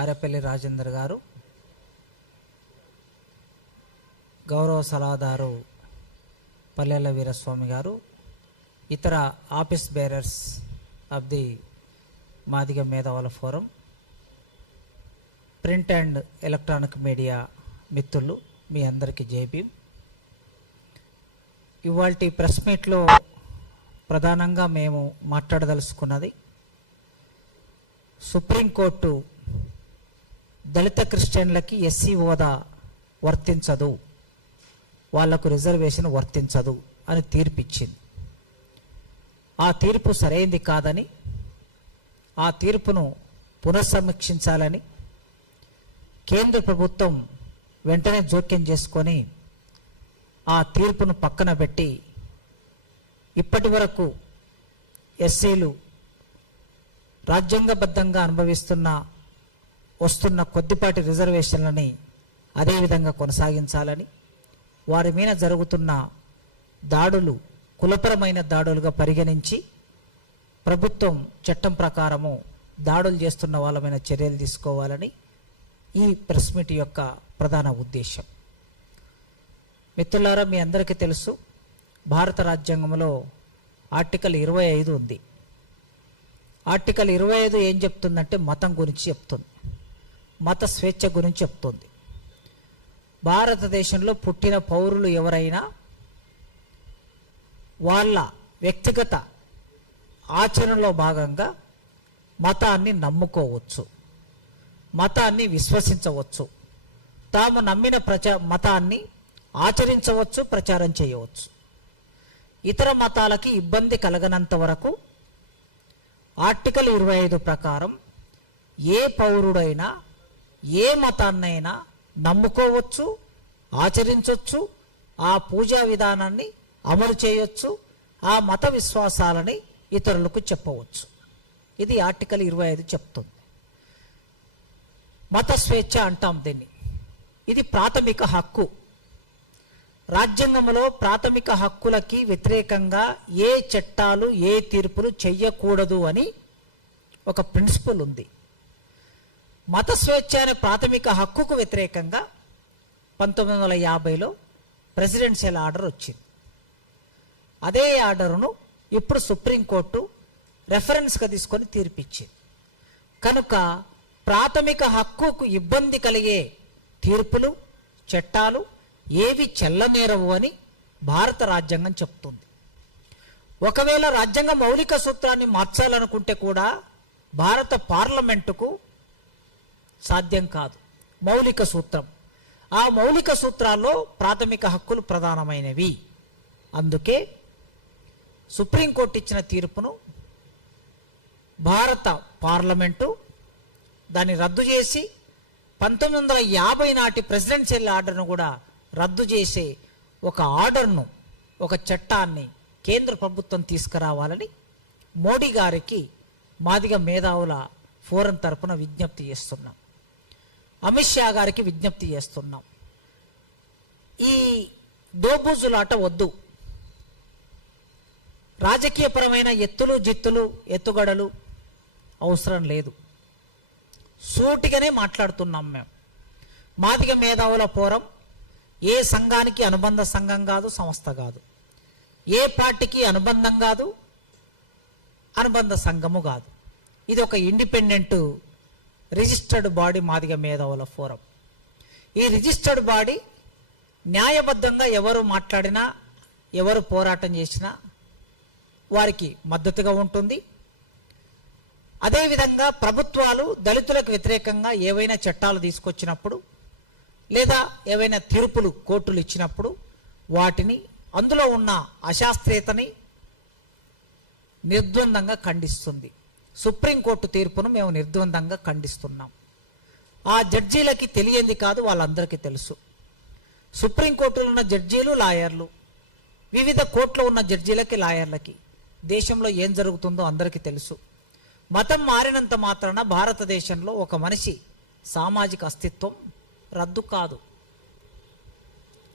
ఆరేపల్లి రాజేందర్ గారు, గౌరవ సలహాదారు పల్లెల వీరస్వామి గారు, ఇతర office bearers of the Madiga మేధావుల forum, print and electronic media మిత్రులు, మీ అందరికీ జైభీం. ఇవాల్టి ప్రెస్ మీట్లో ప్రధానంగా మేము మాట్లాడదలుచుకున్నది, సుప్రీంకోర్టు దళిత క్రిస్టియన్లకి ఎస్సీ హోదా వర్తించదు, వాళ్లకు రిజర్వేషన్ వర్తించదు అని తీర్పిచ్చింది. ఆ తీర్పు సరైంది కాదని, ఆ తీర్పును పునఃసమీక్షించాలని కేంద్ర ప్రభుత్వం వెంటనే జోక్యం చేసుకొని ఆ తీర్పును పక్కన పెట్టి ఇప్పటి వరకు ఎస్సీలు రాజ్యాంగబద్ధంగా వస్తున్న కొద్దిపాటి రిజర్వేషన్లని అదేవిధంగా కొనసాగించాలని, వారి మీద జరుగుతున్న దాడులు కులపరమైన దాడులుగా పరిగణించి ప్రభుత్వం చట్టం ప్రకారము దాడులు చేస్తున్న వాళ్ళ మీద చర్యలు తీసుకోవాలని ఈ ప్రెస్ మీట్ యొక్క ప్రధాన ఉద్దేశం. మిత్రులారా, మీ అందరికీ తెలుసు, భారత రాజ్యాంగంలో ఆర్టికల్ 25 ఉంది. ఆర్టికల్ 25 ఏం చెప్తుందంటే మతం గురించి చెప్తుంది, మత స్వేచ్ఛ గురించి చెప్తుంది. భారతదేశంలో పుట్టిన పౌరులు ఎవరైనా వాళ్ళ వ్యక్తిగత ఆచరణలో భాగంగా మతాన్ని నమ్ముకోవచ్చు, మతాన్ని విశ్వసించవచ్చు, తాము నమ్మిన మతాన్ని ఆచరించవచ్చు, ప్రచారం చేయవచ్చు. ఇతర మతాలకి ఇబ్బంది కలగనంత వరకు ఆర్టికల్ 25 ప్రకారం ఏ పౌరుడైనా ఏ మతాన్నైనా నమ్ముకోవచ్చు, ఆచరించవచ్చు, ఆ పూజా విధానాన్ని అమలు చేయొచ్చు, ఆ మత విశ్వాసాలని ఇతరులకు చెప్పవచ్చు. ఇది ఆర్టికల్ 25 చెప్తుంది. మత స్వేచ్ఛ అంటాం దీన్ని. ఇది ప్రాథమిక హక్కు. రాజ్యాంగంలో ప్రాథమిక హక్కులకి వ్యతిరేకంగా ఏ చట్టాలు ఏ తీర్పులు చెయ్యకూడదు అని ఒక ప్రిన్సిపల్ ఉంది. మత స్వేచ్ఛ అనే ప్రాథమిక హక్కుకు వ్యతిరేకంగా 1950లో ప్రెసిడెన్షియల్ ఆర్డర్ వచ్చింది. అదే ఆర్డర్ను ఇప్పుడు సుప్రీంకోర్టు రెఫరెన్స్గా తీసుకొని తీర్పిచ్చింది. కనుక ప్రాథమిక హక్కుకు ఇబ్బంది కలిగే తీర్పులు, చట్టాలు ఏవి చెల్లనేరవు అని భారత రాజ్యాంగం చెప్తుంది. ఒకవేళ రాజ్యాంగ మౌలిక సూత్రాన్ని మార్చాలనుకుంటే కూడా భారత పార్లమెంటుకు సాధ్యం కాదు. మౌలిక సూత్రం, ఆ మౌలిక సూత్రాల్లో ప్రాథమిక హక్కులు ప్రధానమైనవి. అందుకే సుప్రీంకోర్టు ఇచ్చిన తీర్పును భారత పార్లమెంటు దాన్ని రద్దు చేసి 1950 నాటి ప్రెసిడెన్షియల్ ఆర్డర్ను కూడా రద్దు చేసే ఒక ఆర్డర్ను, ఒక చట్టాన్ని కేంద్ర ప్రభుత్వం తీసుకురావాలని మోడీ గారికి మాదిగ మేధావుల ఫోరం తరపున విజ్ఞప్తి చేస్తున్నాం. అమిత్ షా గారికి విజ్ఞప్తి చేస్తున్నాం. ఈ దోబూజులాట వద్దు. రాజకీయపరమైన ఎత్తులు జిత్తులు ఎత్తుగడలు అవసరం లేదు. సూటిగానే మాట్లాడుతున్నాం. మేము మాదిగ మేధావుల ఫోరం ఏ సంఘానికి అనుబంధ సంఘం కాదు, సంస్థ కాదు, ఏ పార్టీకి అనుబంధం కాదు, అనుబంధ సంఘము కాదు. ఇది ఒక ఇండిపెండెంట్ రిజిస్టర్డ్ బాడీ మాదిగ మేధావుల ఫోరం. ఈ రిజిస్టర్డ్ బాడీ న్యాయబద్ధంగా ఎవరు మాట్లాడినా, ఎవరు పోరాటం చేసినా వారికి మద్దతుగా ఉంటుంది. అదేవిధంగా ప్రభుత్వాలు దళితులకు వ్యతిరేకంగా ఏవైనా చట్టాలు తీసుకొచ్చినప్పుడు లేదా ఏవైనా తీర్పులు కోర్టులు ఇచ్చినప్పుడు వాటిని, అందులో ఉన్న అశాస్త్రీయతని నిర్ద్వందంగా ఖండిస్తుంది. సుప్రీంకోర్టు తీర్పును మేము నిర్ద్వందంగా ఖండిస్తున్నాం. ఆ జడ్జీలకి తెలియంది కాదు, వాళ్ళందరికీ తెలుసు. సుప్రీంకోర్టులో ఉన్న జడ్జీలు, లాయర్లు, వివిధ కోర్టులో ఉన్న జడ్జీలకి, లాయర్లకి దేశంలో ఏం జరుగుతుందో అందరికీ తెలుసు. మతం మారినంత మాత్రాన భారతదేశంలో ఒక మనిషి సామాజిక అస్తిత్వం రద్దు కాదు.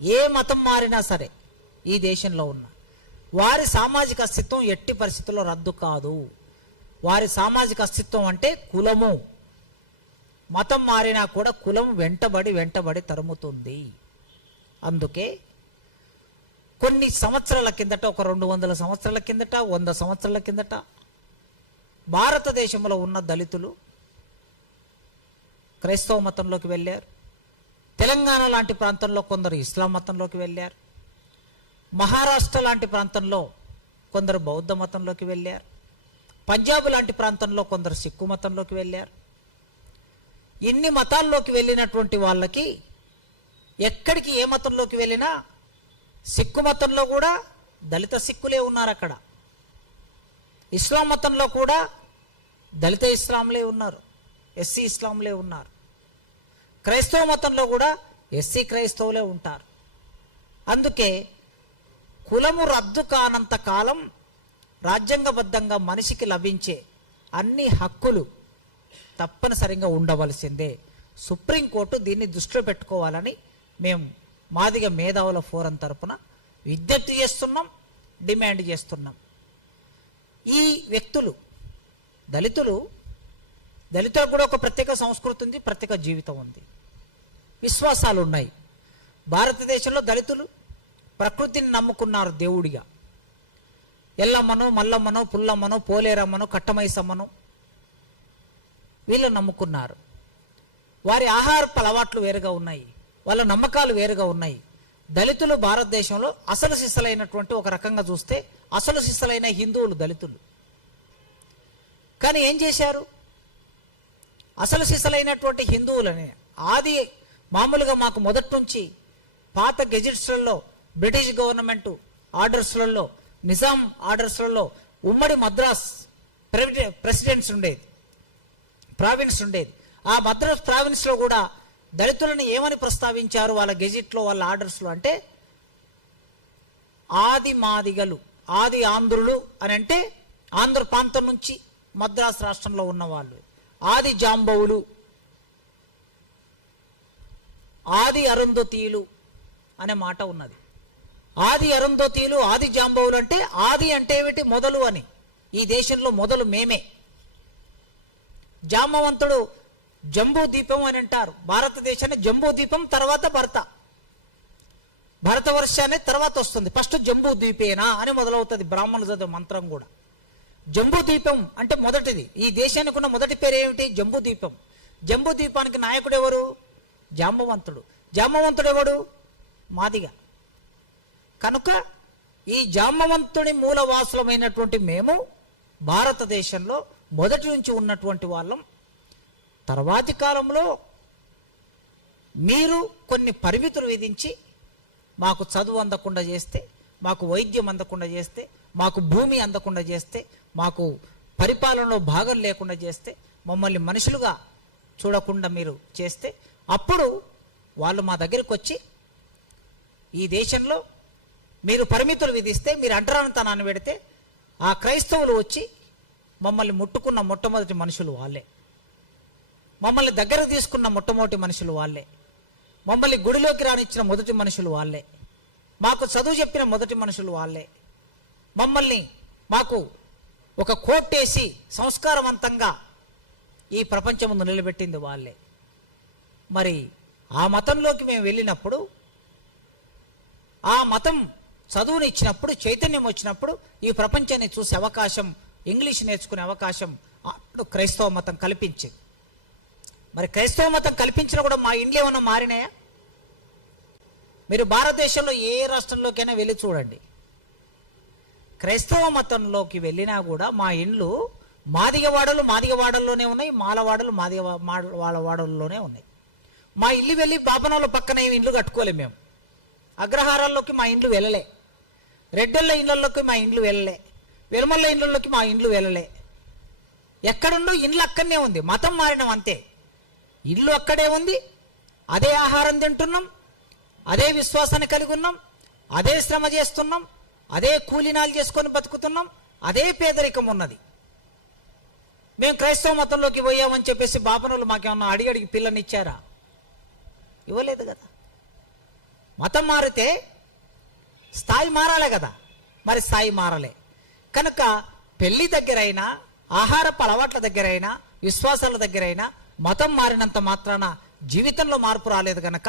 ఏ మతం మారినా సరే ఈ దేశంలో ఉన్న వారి సామాజిక అస్తిత్వం ఎట్టి పరిస్థితుల్లో రద్దు కాదు. వారి సామాజిక అస్తిత్వం అంటే కులము, మతం మారినా కూడా కులం వెంటబడి తరుముతుంది. అందుకే కొన్ని సంవత్సరాల కిందట, ఒక 200 సంవత్సరాల కిందట, 100 సంవత్సరాల కిందట భారతదేశంలో ఉన్న దళితులు క్రైస్తవ మతంలోకి వెళ్ళారు. తెలంగాణ లాంటి ప్రాంతంలో కొందరు ఇస్లాం మతంలోకి వెళ్ళారు. మహారాష్ట్ర లాంటి ప్రాంతంలో కొందరు బౌద్ధ మతంలోకి వెళ్ళారు. పంజాబ్ లాంటి ప్రాంతంలో కొందరు సిక్కు మతంలోకి వెళ్ళారు. ఇన్ని మతాల్లోకి వెళ్ళినటువంటి వాళ్ళకి ఎక్కడికి ఏ మతంలోకి వెళ్ళినా సిక్కు మతంలో కూడా దళిత సిక్కులే ఉన్నారు. అక్కడ ఇస్లాం మతంలో కూడా దళిత ఇస్లాంలే ఉన్నారు, ఎస్సీ ఇస్లాంలే ఉన్నారు. క్రైస్తవ మతంలో కూడా ఎస్సీ క్రైస్తవులే ఉంటారు. అందుకే కులము రద్దు కానంత కాలం రాజ్యాంగబద్ధంగా మనిషికి లభించే అన్ని హక్కులు తప్పనిసరిగా ఉండవలసిందే. సుప్రీంకోర్టు దీన్ని దృష్టిలో పెట్టుకోవాలని మేము మాదిగ మేధావుల ఫోరం తరపున విజ్ఞప్తి చేస్తున్నాం, డిమాండ్ చేస్తున్నాం. ఈ వ్యక్తులు దళితులకు కూడా ఒక ప్రత్యేక సంస్కృతి ఉంది, ప్రత్యేక జీవితం ఉంది, విశ్వాసాలు ఉన్నాయి. భారతదేశంలో దళితులు ప్రకృతిని నమ్ముకున్నారు దేవుడిగా. ఎల్లమ్మను, మల్లమ్మను, పుల్లమ్మను, పోలేరమ్మను, కట్టమైసమ్మను వీళ్ళు నమ్ముకున్నారు. వారి ఆహారపు అలవాట్లు వేరుగా ఉన్నాయి, వాళ్ళ నమ్మకాలు వేరుగా ఉన్నాయి. దళితులు భారతదేశంలో అసలు సిసలైనటువంటి, ఒక రకంగా చూస్తే అసలు సిసలైన హిందువులు దళితులు. కానీ ఏం చేశారు? అసలు సిసలైనటువంటి హిందువులని మామూలుగా మాకు మొదటి నుంచి పాత గెజిట్స్లలో, బ్రిటిష్ గవర్నమెంట్ ఆర్డర్స్లలో, నిజాం ఆర్డర్స్లలో ఉమ్మడి మద్రాస్ ప్రెసిడెంట్స్ ఉండేది, ప్రావిన్స్ ఉండేది. ఆ మద్రాస్ ప్రావిన్స్లో కూడా దళితులను ఏమని ప్రస్తావించారు వాళ్ళ గెజిట్లో, వాళ్ళ ఆర్డర్స్లో అంటే ఆది మాదిగలు, ఆది ఆంధ్రులు అని అంటే ఆంధ్ర ప్రాంతం నుంచి మద్రాసు రాష్ట్రంలో ఉన్నవాళ్ళు, ఆది జాంబవులు, ఆది అరుంధతీయులు అనే మాట ఉన్నది. ఆది అరుంధతీయులు, ఆది జాంబవులు అంటే ఆది అంటే ఏమిటి? మొదలు అని. ఈ దేశంలో మొదలు మేమే. జాంబవంతుడు జంబూ ద్వీపం అని అంటారు. భారతదేశాన్ని జంబూ ద్వీపం, తర్వాత భరతవర్షాన్ని తర్వాత వస్తుంది. ఫస్ట్ జంబూ ద్వీపేనా అని మొదలవుతుంది బ్రాహ్మణులు చదివే మంత్రం కూడా. జంబూ ద్వీపం అంటే మొదటిది. ఈ దేశానికి ఉన్న మొదటి పేరు ఏమిటి? జంబూ ద్వీపం. జంబూ ద్వీపానికి నాయకుడు ఎవరు? జాంబవంతుడు. జాంబవంతుడు ఎవడు? మాదిగ. కనుక ఈ జాంబవంతుడి మూలవాసులమైనటువంటి మేము భారతదేశంలో మొదటి నుంచి ఉన్నటువంటి వాళ్ళం. తర్వాతి కాలంలో మీరు కొన్ని పరిమితులు విధించి మాకు చదువు అందకుండా చేస్తే, మాకు వైద్యం అందకుండా చేస్తే, మాకు భూమి అందకుండా చేస్తే, మాకు పరిపాలనలో భాగం లేకుండా చేస్తే, మమ్మల్ని మనుషులుగా చూడకుండా మీరు చేస్తే, అప్పుడు వాళ్ళు మా దగ్గరికి వచ్చి ఈ దేశంలో మీరు పరిమితులు విధిస్తే, మీరు అడ్డరానితనాన్ని పెడితే, ఆ క్రైస్తవులు వచ్చి మమ్మల్ని ముట్టుకున్న మొట్టమొదటి మనుషులు వాళ్ళే. మమ్మల్ని దగ్గర తీసుకున్న మొట్టమొదటి మనుషులు వాళ్ళే. మమ్మల్ని గుడిలోకి రానిచ్చిన మొదటి మనుషులు వాళ్ళే. మాకు చదువు చెప్పిన మొదటి మనుషులు వాళ్ళే. మాకు ఒక కోట్టేసి సంస్కారవంతంగా ఈ ప్రపంచం ముందు నిలబెట్టింది వాళ్ళే. మరి ఆ మతంలోకి మేము వెళ్ళినప్పుడు, ఆ మతం చదువుని ఇచ్చినప్పుడు, చైతన్యం వచ్చినప్పుడు, ఈ ప్రపంచాన్ని చూసే అవకాశం, ఇంగ్లీష్ నేర్చుకునే అవకాశం అప్పుడు క్రైస్తవ మతం కల్పించింది. మరి క్రైస్తవ మతం కల్పించినా కూడా మా ఇండ్లు ఏమన్నా మారినాయా? మీరు భారతదేశంలో ఏ రాష్ట్రంలోకైనా వెళ్ళి చూడండి. క్రైస్తవ మతంలోకి వెళ్ళినా కూడా మా ఇండ్లు మాదిగవాడల్లోనే ఉన్నాయి, మాలవాడలు వాడల్లోనే ఉన్నాయి. మా ఇల్లు వెళ్ళి బాపనోళ్ళ పక్కన ఇండ్లు కట్టుకోలేము మేము. అగ్రహారాల్లోకి మా ఇండ్లు వెళ్ళలే. రెడ్డళ్ళ ఇళ్ళల్లోకి మా ఇండ్లు వెళ్ళలే. వెలుమల్ల ఇండ్లలోకి మా ఇండ్లు వెళ్ళలే. ఎక్కడుండో ఇండ్లు అక్కడనే ఉంది. మతం మారినాం అంతే. ఇల్లు అక్కడే ఉంది. అదే ఆహారం తింటున్నాం, అదే విశ్వాసాన్ని కలిగి ఉన్నాం, అదే శ్రమ చేస్తున్నాం, అదే కూలీనాలు చేసుకొని బతుకుతున్నాం, అదే పేదరికం ఉన్నది. మేము క్రైస్తవ మతంలోకి పోయామని చెప్పేసి బాపనులు మాకేమన్నా అడిగి పిల్లనిచ్చారా? ఇవ్వలేదు కదా. మతం మారితే స్థాయి మారాలే కదా. మరి స్థాయి మారలే కనుక పెళ్లి దగ్గరైనా, ఆహారపు అలవాట్ల దగ్గరైనా, విశ్వాసాల దగ్గరైనా, మతం మారినంత మాత్రాన జీవితంలో మార్పు రాలేదు గనక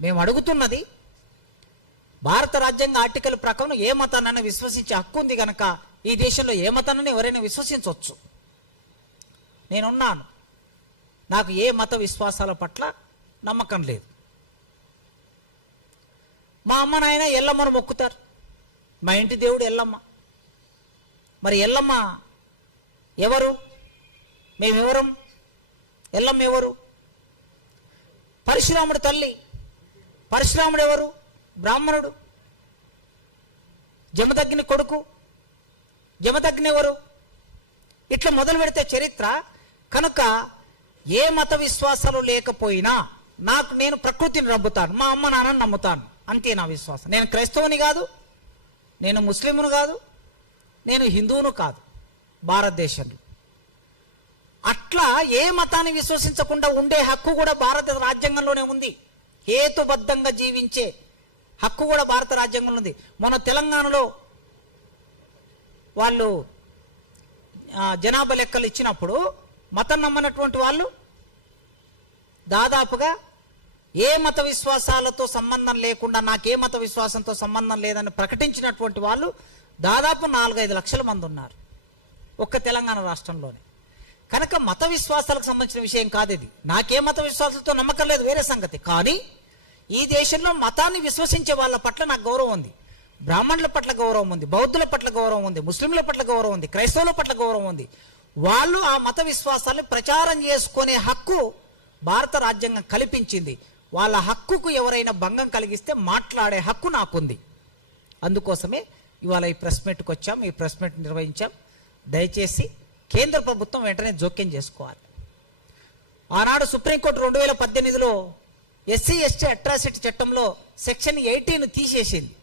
మేము అడుగుతున్నది, భారత రాజ్యాంగ ఆర్టికల్ ప్రకారం ఏ మతాన్నైనా విశ్వసించే హక్కు ఉంది గనక ఈ దేశంలో ఏ మతాన్ని ఎవరైనా విశ్వసించవచ్చు. నేనున్నాను, నాకు ఏ మత విశ్వాసాల పట్ల నమ్మకం లేదు. మా అమ్మ నాయన ఎల్లమ్మను మొక్కుతారు, మా ఇంటి దేవుడు ఎల్లమ్మ. మరి ఎల్లమ్మ ఎవరు? మేమెవరం? ఎల్లమ్మ ఎవరు? పరశురాముడు తల్లి. పరశురాముడు ఎవరు? బ్రాహ్మణుడు. జమదగ్ని కొడుకు. జమదగ్ని ఎవరు? ఇట్లా మొదలు పెడితే చరిత్ర. కనుక ఏ మత విశ్వాసాలు లేకపోయినా నేను ప్రకృతిని నమ్ముతాను, మా అమ్మ నాన్నని నమ్ముతాను, అంతే నా విశ్వాసం. నేను క్రైస్తవుని కాదు, నేను ముస్లింను కాదు, నేను హిందువును కాదు భారతదేశంలో. అట్లా ఏ మతాన్ని విశ్వసించకుండా ఉండే హక్కు కూడా భారత రాజ్యాంగంలోనే ఉంది. హేతుబద్ధంగా జీవించే హక్కు కూడా భారత రాజ్యాంగంలో ఉంది. మన తెలంగాణలో వాళ్ళు జనాభా లెక్కలు ఇచ్చినప్పుడు మతం నమ్మనటువంటి వాళ్ళు దాదాపుగా ఏ మత విశ్వాసాలతో సంబంధం లేకుండా నాకే మత విశ్వాసంతో సంబంధం లేదని ప్రకటించినటువంటి వాళ్ళు దాదాపు 4-5 లక్షల మంది ఉన్నారు ఒక్క తెలంగాణ రాష్ట్రంలోనే. కనుక మత విశ్వాసాలకు సంబంధించిన విషయం కాదు ఇది. నాకే మత విశ్వాసాలతో నమ్మకం లేదు, వేరే సంగతి. కానీ ఈ దేశంలో మతాన్ని విశ్వసించే వాళ్ళ పట్ల నాకు గౌరవం ఉంది. బ్రాహ్మణుల పట్ల గౌరవం ఉంది, బౌద్ధుల పట్ల గౌరవం ఉంది, ముస్లింల పట్ల గౌరవం ఉంది, క్రైస్తవుల పట్ల గౌరవం ఉంది. వాళ్ళు ఆ మత విశ్వాసాన్ని ప్రచారం చేసుకునే హక్కు భారత రాజ్యాంగం కల్పించింది. వాళ్ళ హక్కుకు ఎవరైనా భంగం కలిగిస్తే మాట్లాడే హక్కు నాకుంది. అందుకోసమే ఇవాళ ఈ ప్రెస్ మీట్కి వచ్చాం, ఈ ప్రెస్ మీట్ నిర్వహించాం. దయచేసి కేంద్ర ప్రభుత్వం వెంటనే జోక్యం చేసుకోవాలి. ఆనాడు సుప్రీంకోర్టు 2018లో ఎస్సీ ఎస్టీ అట్రాసిటీ చట్టంలో సెక్షన్ 18 తీసేసింది.